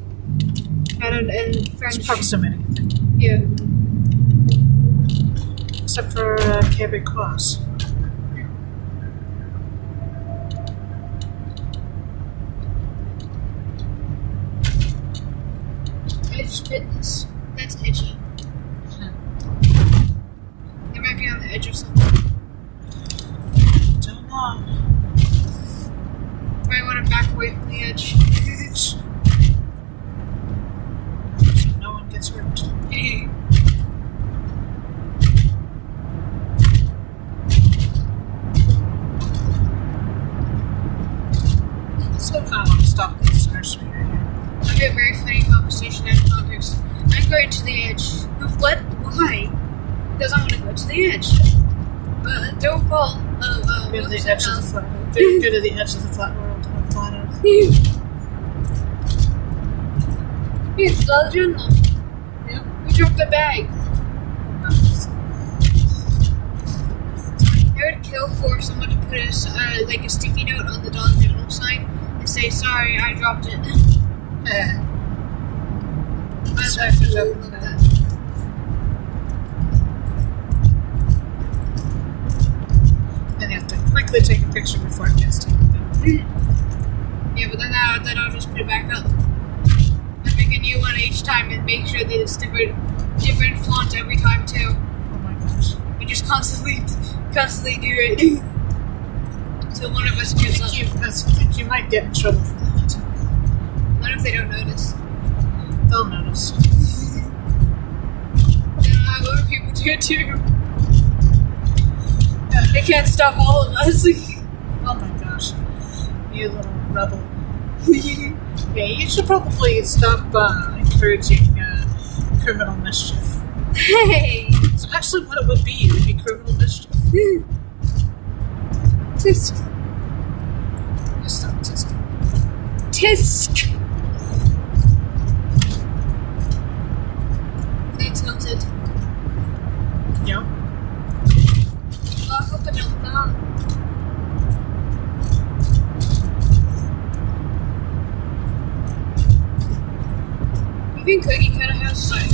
And French. It's proximity. Yeah. Except for Québécois. Edge fitness. That's edgy. They might be on the edge of something. Don't know. Might want to back away from the edge. So no one gets hurt. So I kind of want to stop this nursery right here. It'll be a very funny conversation out of context. I'm going to the edge. What? Why? Because I want to go to the edge. But don't fall. Go to the edge of the flat. Go to the edge of the flat world. Flat Earth. It's the journal. Yep. We dropped the bag. I would kill for someone to put a sticky note on the Dollar General sign and say, "Sorry, I dropped it." I'd actually love that. Then you have to quickly take a picture before it gets taken down. Yeah, but then I'll just put it back up. And make a new one each time and make sure that it's different font every time too. Oh my gosh. We just constantly do it. So one of us gives up. I think you might get in trouble for that. What if they don't notice? They'll notice. Then I'll have other people do it too. They can't stop all of us. Oh my gosh. You little rebel. Yeah, you should probably stop encouraging criminal mischief. Hey! It's actually what it would be. It would be criminal mischief. Tisk. Stop tisking. Tisk! They tilted. Yep. I hope I don't fall. Even Cookie kind of has sight.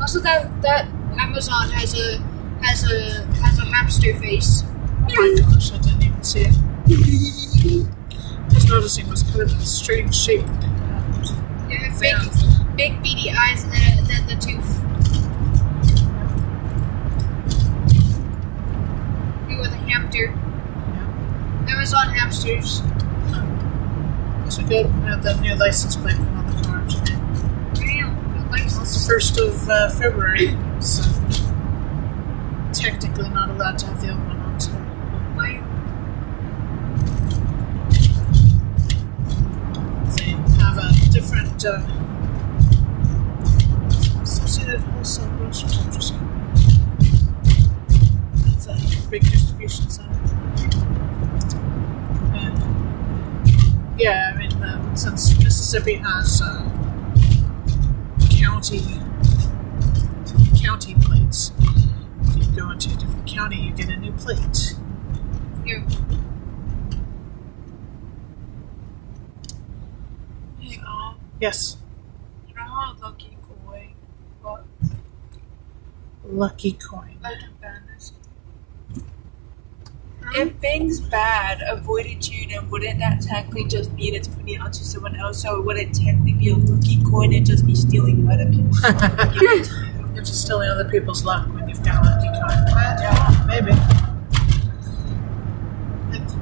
Also, that Amazon has a hamster face. Oh my gosh, I didn't even see it. I was noticing it was kind of a strange shape. Yeah, big beady eyes and then the tooth. You with a hamster. Yeah. Amazon hamsters. So good. We have that new license plate on the car today. Damn, good It's license. the 1st of February, so technically not allowed to have the old one on today. Why? They have a different associated wholesale grocers. Interesting. It's a big distribution center. And yeah, I mean, since Mississippi has county plates, if you go into a different county, you get a new plate. Yeah. Hey, Yes. you know how lucky coin, but Lucky coin. like in fantasy. If things bad avoided you, then wouldn't that technically just mean it's putting it onto someone else? So it wouldn't technically be a lucky coin and just be stealing other people's luck and giving it to you? You're just stealing other people's luck when you've got a lucky coin. Well, yeah, maybe.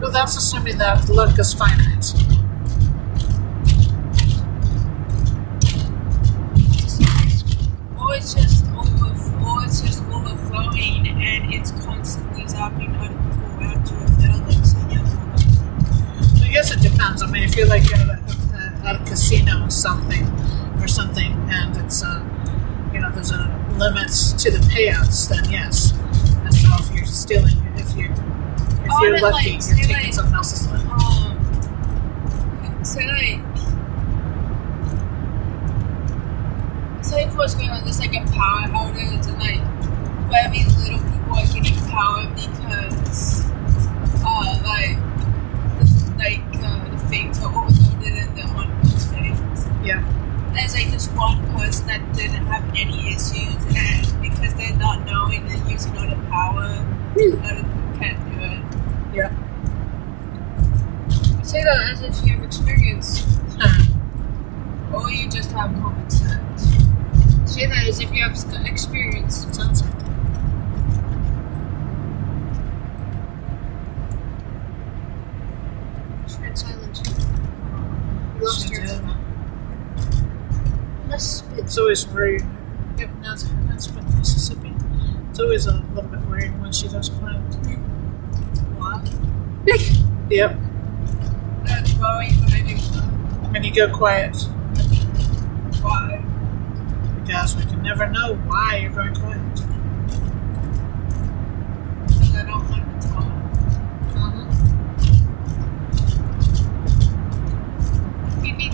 Well, that's assuming that luck is finite. Or it's just overflowing and it's constantly zapping other people around you if they're like saying I guess it depends. if you're like at a casino or something, and it's there's a limits to the payouts, then yes. And so if you're stealing, if you're lucky, you're taking someone else's money. Say what's going on, there's like a power outage, and like very little people are getting power because the things are overloaded and they're on those things. Yeah. There's like this one person that didn't have any issues, and because they're not knowing and using all the power, other people can't do it. Yeah. Say that as if you have experience. Or you just have common sense. Say that as if you have experience. Sounds like She went silent. You lost her. It's always worrying. Yep, that's been Mississippi. It's always a little bit worrying when she does quiet. What? Yep. That's worrying when I do what? When you go quiet. Why? Because we can never know why you're going quiet. Because I don't want to talk. Beep beep.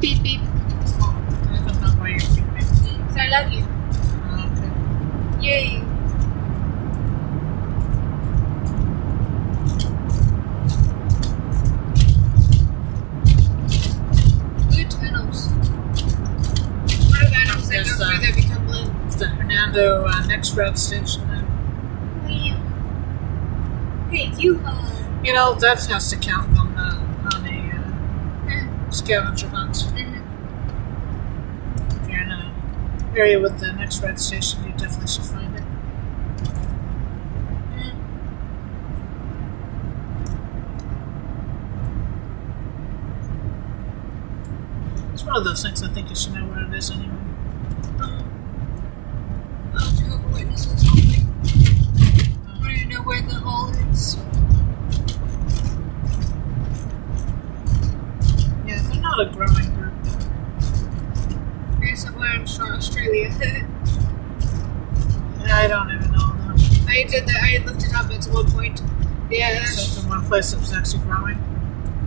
Beep beep. I don't know why you're beeping. So I love you. Okay. Yay. Blue tunnels. What are animals that There's go through that become blue? It's the Hernando next red station now. Hey, you That has to count on a scavenger hunt. If you're in an area with the next red station, you definitely should find it. It's one of those things I think you should know where it is anyway. Jehovah's Witnesses. I don't even know where the hall is. Yeah, they're not a growing group. Maybe somewhere in Australia. I don't even know them. I did that. I looked it up at one point. Yeah. It's like the one place that was actually growing.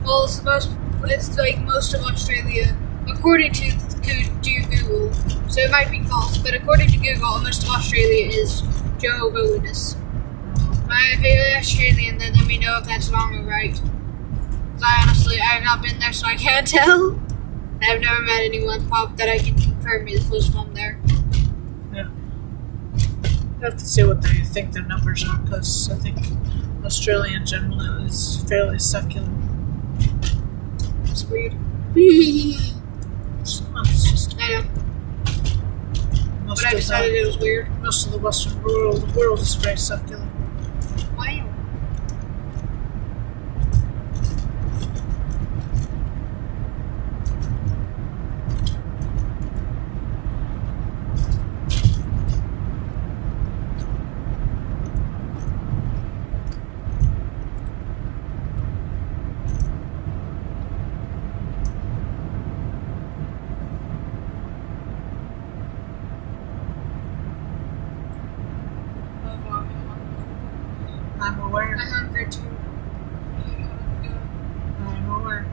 Well, it's like most of Australia, according to Google. So it might be false, but according to Google, most of Australia is Jehovah's Witness. If you're Australian, then let me know if that's wrong or right. Because I've not been there, so I can't tell. I've never met anyone that I can confirm is from there. Yeah. You have to see what they think their numbers are, because I think Australia in general is fairly secular. It's weird. It's just I know. most But I of decided it was weird. most of the Western world is very secular. Wow. I'm aware. I hunger too. I'm aware.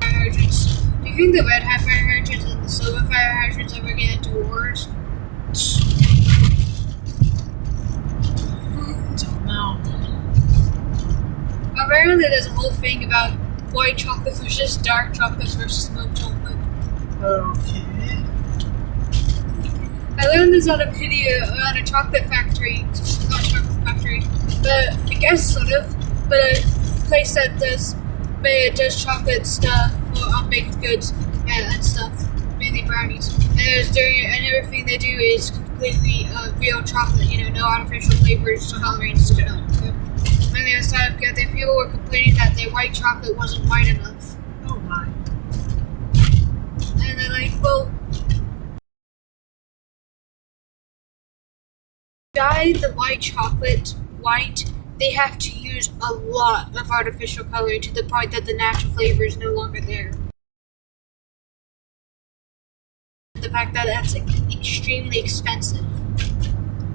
Fire hydrants. Do you think the red fire hydrants and the silver fire hydrants ever get into wars? Don't know. Apparently, there's a whole thing about white chocolate versus dark chocolate versus milk chocolate. Okay. I learned this on a video on a chocolate factory. Not chocolate factory, but I guess sort of. But a place that does chocolate stuff on baked goods and stuff, mainly brownies. And everything they do is completely real chocolate. No artificial flavors, colorings, and whatnot. And they started, the people were complaining that their white chocolate wasn't white enough. Oh my. And they're like, well, dye the white chocolate white they have to use a lot of artificial coloring to the point that the natural flavor is no longer there. The fact that that's extremely expensive.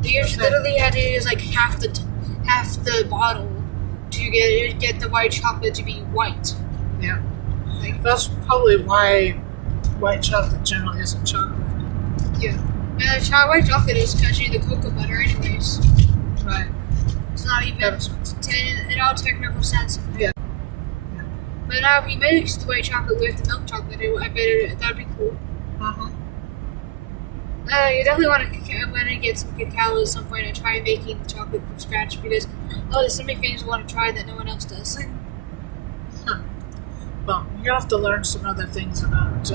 They literally had to use like half the bottle to get the white chocolate to be white. Yeah. That's probably why white chocolate generally isn't chocolate. Yeah. And the white chocolate is actually the cocoa butter anyways. Right. It's not even in all technical sense. Yeah. But now if you mix the white chocolate with the milk chocolate, I bet that'd be cool. Uh-huh. You definitely want to get some cacao at some point and try making the chocolate from scratch because there's so many things I want to try that no one else does. Huh. Well, you're gonna have to learn some other things about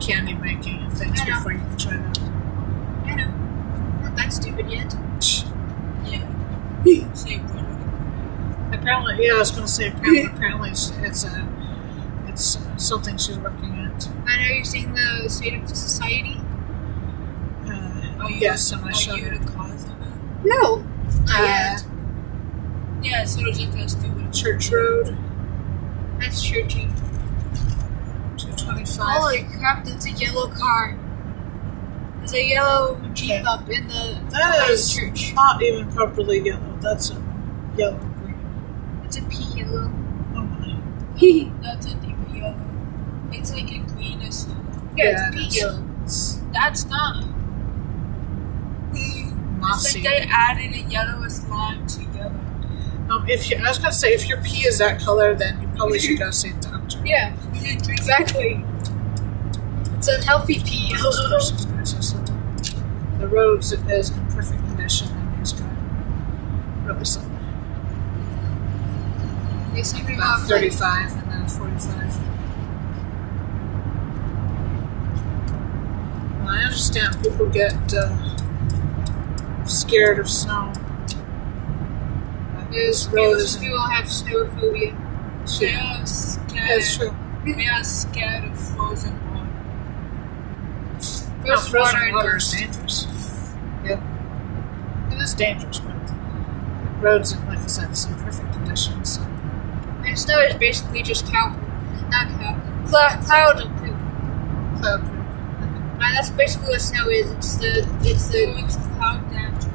candy making and things before you can try that. I know. Not that stupid yet. Yeah. Apparently, yeah, I was gonna say apparently it's something she's working at. I know you're seeing the state of society. Yes, and I showed you it. the cause of it? No, not yet. Yeah, so it just has to do with Church Road, That's churchy. 225. Holy crap! That's a yellow car. There's a yellow Jeep Okay. up in the That is church. not even properly yellow. That's a yellow green. It's a pea yellow. Oh my. That's a deep yellow. It's like a greenish yellow. Yeah, it it's is. pea yellow. That's not. It's Mossy. like they added a yellowish lime to yellow. I was gonna say, if your pee is that color, then you probably should go see a doctor. Yeah, exactly. It's a healthy pea yellow. The roads is in perfect condition, and he's got really something. It's something about 35 and then 45. Well, I understand people get scared of snow. This road most is people have snowphobia. They are scared. That's true. They are scared of frozen water. Frozen water is dangerous. Yeah. It is dangerous, but the roads, like I said, it's in perfect condition. So. And snow is basically just cloud poop. Cloud poop. And that's basically what snow is. It's cloud damage.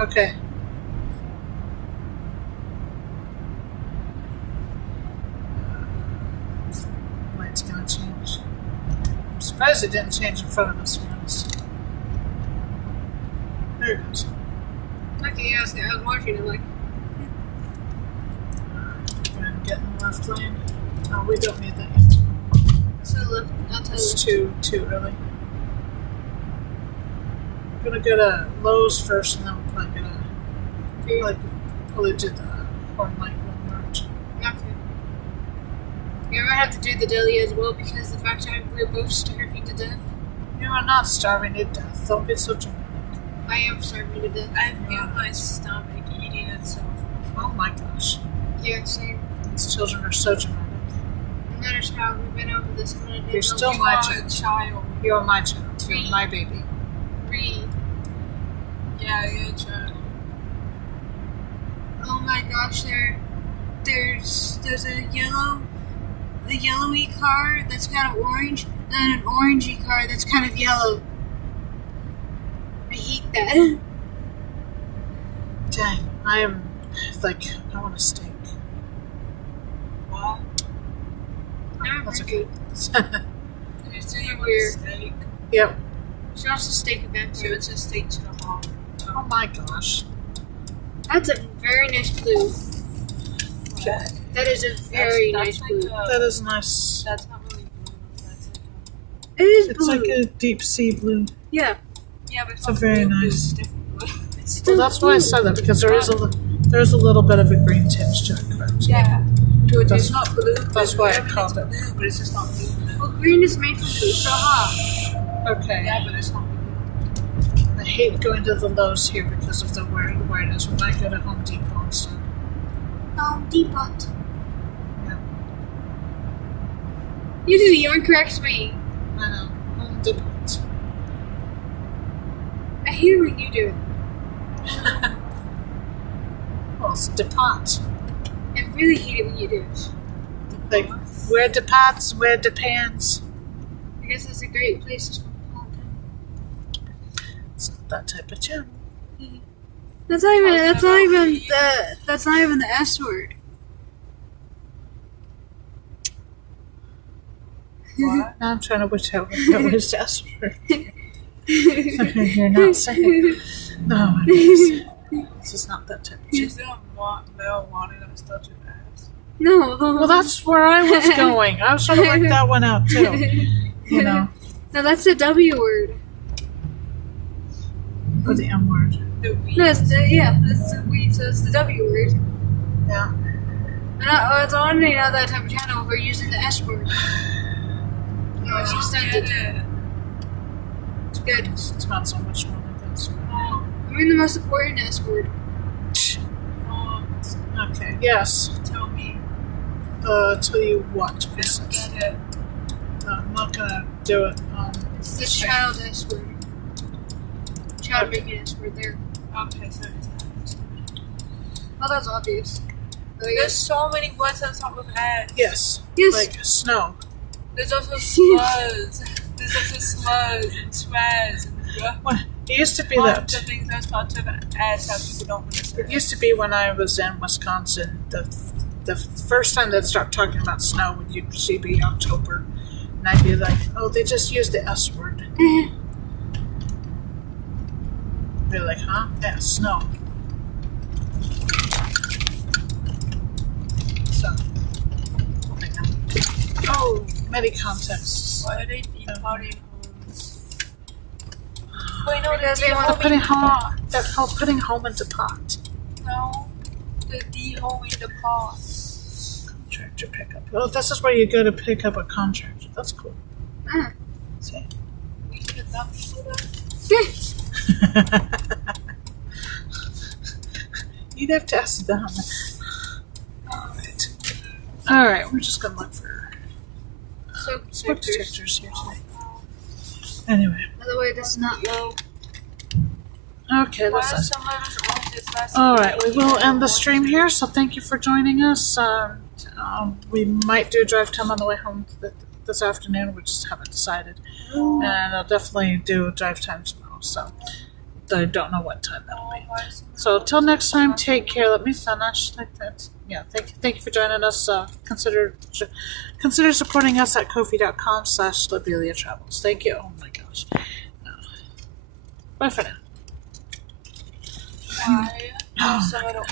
Okay. Light's gonna change. I'm surprised it didn't change in front of us, to be honest. There it goes. Okay, yeah, I was watching it like. Go ahead and get in the left lane. Oh, we don't need that yet. So look, I'll tell It's you. too early. We're gonna go to Lowe's first, and then we're probably do the Horn Lake Walmart. Okay. Yeah, I have to do the deli as well because the fact that we're both starving to death. You are not starving to death. Don't be so dramatic. I am starving to death. I feel my stomach eating itself. Oh my gosh. Yeah, same. These children are so dramatic. No matter how we've been over this, I'm gonna do You're still my child. Child. You're my child. You're my baby. Read. Yeah, you're a child. Oh my gosh, there's a yellowy car that's kind of orange, and an orangey car that's kind of yellow. I hate that. Dang, I want a steak. What? That's okay. You say you want Weird. a steak? Yep. She wants to steak So adventure. it's a steak to the heart. Oh my gosh. That's a very nice blue. Okay. That is a very nice like blue. That is nice. That's not really blue. That's It is It's blue. like a deep sea blue. Yeah. yeah, but it's It's a not very blue, nice- It's different blue. It's Well, still that's why I said that, because there's a little bit of a green tinge to it, correct? Yeah. That's- It's not blue. that's why I Everything's called it. blue, but it's just not blue. Well, green is made from blue, so hot. Okay. Yeah, but it's not blue. I hate going to the Lowe's here because of the where it is. We might go to Home Depot and stuff. Depot. Yeah. You didn't even correct me. I know. Home Depot. I hate it when you do it. walls. Depot. I really hate it when you do. Like, where depots, where depends. I guess that's a great place to smoke pot. It's not that type of channel. That's not even the S word. What? Now I'm trying to wish out what was S word. You're not saying. No, it is. This is not that type of channel. Is there marijuana that stuff too fast? No. Well, that's where I was going. I was trying to work that one out too. You know, No, that's the W word. or the M word. The weed. No, that's the weed, so it's the W word. Yeah. And it's only now that type of channel we're using the S word. It's extended. It's good. It's not so much more like this. Oh, I mean the most important S word. Okay. Yes. tell me. Tell you what, Just Princess. get it. I'm not gonna do it. It's the child S word. Child making S word there. Okay, so it's not. Oh, that's obvious. But I There's guess. so many words that start with S. Yes. Yes. Like snow. There's also slurs. There's also slurs and swears and What? It used to be bunch that. of things that start with S that people don't want to say. It used to be when I was in Wisconsin. The first time they'd start talking about snow would usually be October, and I'd be like, "Oh, they just used the S word." They're like, "Huh? Yeah, snow." So, hang on. Oh, many contexts. Why are they decoding homes? Wait, no, Because they're they want They're putting home. pot. They're putting home into pot. No, they're de-homing the pot. Contractor pickup. Oh, this is where you go to pick up a contractor. That's cool. See? We could not do that. You'd have to ask them. All right. We're just gonna look for smoke detectors here today. Anyway. By the way, this is not low. Okay. Why Let's. are some of us on this last All right. We will end the stream here. So thank you for joining us. We might do a drive time on the way home this afternoon. We just haven't decided. And I'll definitely do a drive time tomorrow. So I don't know what time that'll be. So till next time, take care. Let me finish like that. Yeah, thank you for joining us. Consider supporting us at kofi.com/Lobelia Travels. Thank you. Oh my gosh. Bye for now. Why are some of the